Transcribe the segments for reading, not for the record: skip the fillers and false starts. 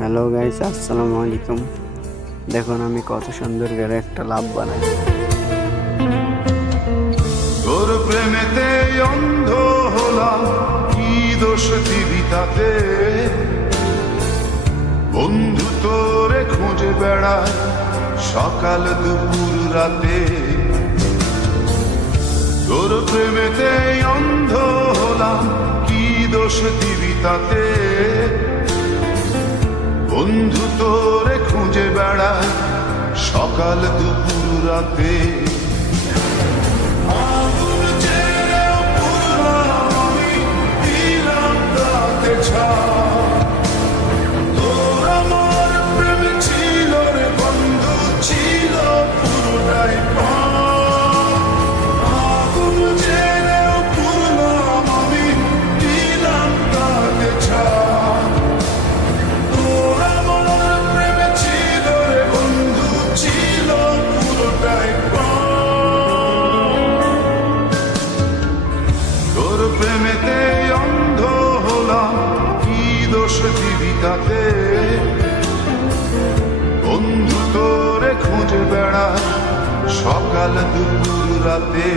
Hello guys, আসসালামু আলাইকুম। দেখুন আমি কত সুন্দর করে একটা লাভ বানাই। তোর প্রেমেতে অন্ধ হলাম, কি দোষ দিবি তাতে? বন্ধু তোরে খুঁজে বেড়ায় সকাল দুপুর রাতে। তোর প্রেমেতে অন্ধ হলাম, কি দোষ দিবি তাতে? বন্ধু তোরে খুঁজে বেড়ায় সকাল দুপুর রাতে। আগুন ছেড়েও পুরলাম আমি, দিলাম তাতে ছাপ। তোর আমার প্রেম ছিল রে বন্ধু, ছিল পুরোটাই পাপ। আগুন ছেড়েও পুরলাম আমি, দিলাম তাতে ছাপ। তোর আমার প্রেম ছিল রে বন্ধু, ছিল পুরোটাই পাপ। তোর প্রেমেতে অন্ধ হলাম, কি দোষ দিবি তাতে? বন্ধু তোরে খুঁজে বেড়ায় সকাল দুপুর রাতে।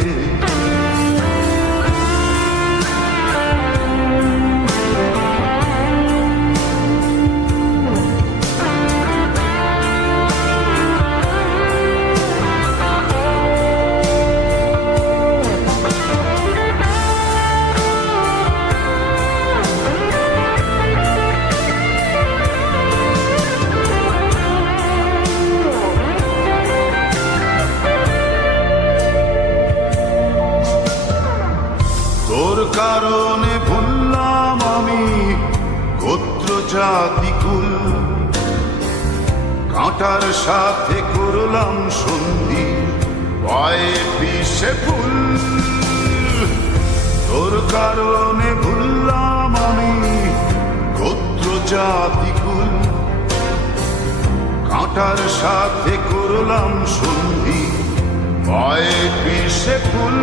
তোর কারণে ভুললাম আমি গোত্র জাতি কুল, কাঁটার সাথে করলাম সন্ধি, পায়ে পিষে ফুল। তোর কারণে ভুললাম আমি গোত্র জাতি কুল, কাঁটার সাথে করলাম সন্ধি, পায়ে পিষে ফুল।